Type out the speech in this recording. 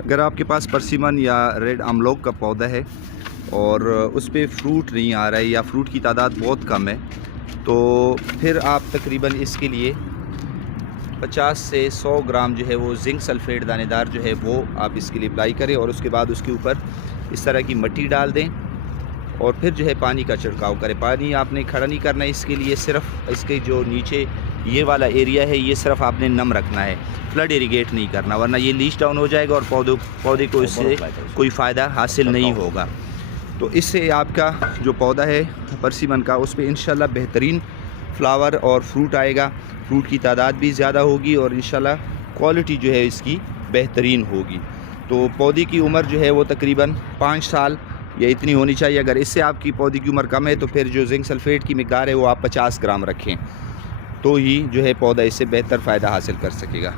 अगर आपके पास परसिमन या रेड अमलोक का पौधा है और उस पर फ्रूट नहीं आ रहा है या फ्रूट की तादाद बहुत कम है, तो फिर आप तकरीबन इसके लिए 50 से 100 ग्राम जो है वो जिंक सल्फ़ेट दानेदार जो है वो आप इसके लिए अप्लाई करें और उसके बाद उसके ऊपर इस तरह की मिट्टी डाल दें और फिर जो है पानी का छिड़काव करें। पानी आपने खड़ा नहीं करना है, इसके लिए सिर्फ इसके जो नीचे ये वाला एरिया है ये सिर्फ आपने नम रखना है, फ्लड इरिगेट नहीं करना, वरना ये लीच डाउन हो जाएगा और पौधे को इससे कोई फ़ायदा हासिल नहीं होगा। तो इससे आपका जो पौधा है परसिमन का, उस पर इंशाल्लाह बेहतरीन फ्लावर और फ्रूट आएगा, फ्रूट की तादाद भी ज़्यादा होगी और इंशाल्लाह क्वालिटी जो है इसकी बेहतरीन होगी। तो पौधे की उम्र जो है वो तकरीबन 5 साल या इतनी होनी चाहिए। अगर इससे आपकी पौधे की उम्र कम है तो फिर जो जिंक सल्फ़ेट की मिकदार है वो आप 50 ग्राम रखें, तो ही जो है पौधा इससे बेहतर फ़ायदा हासिल कर सकेगा।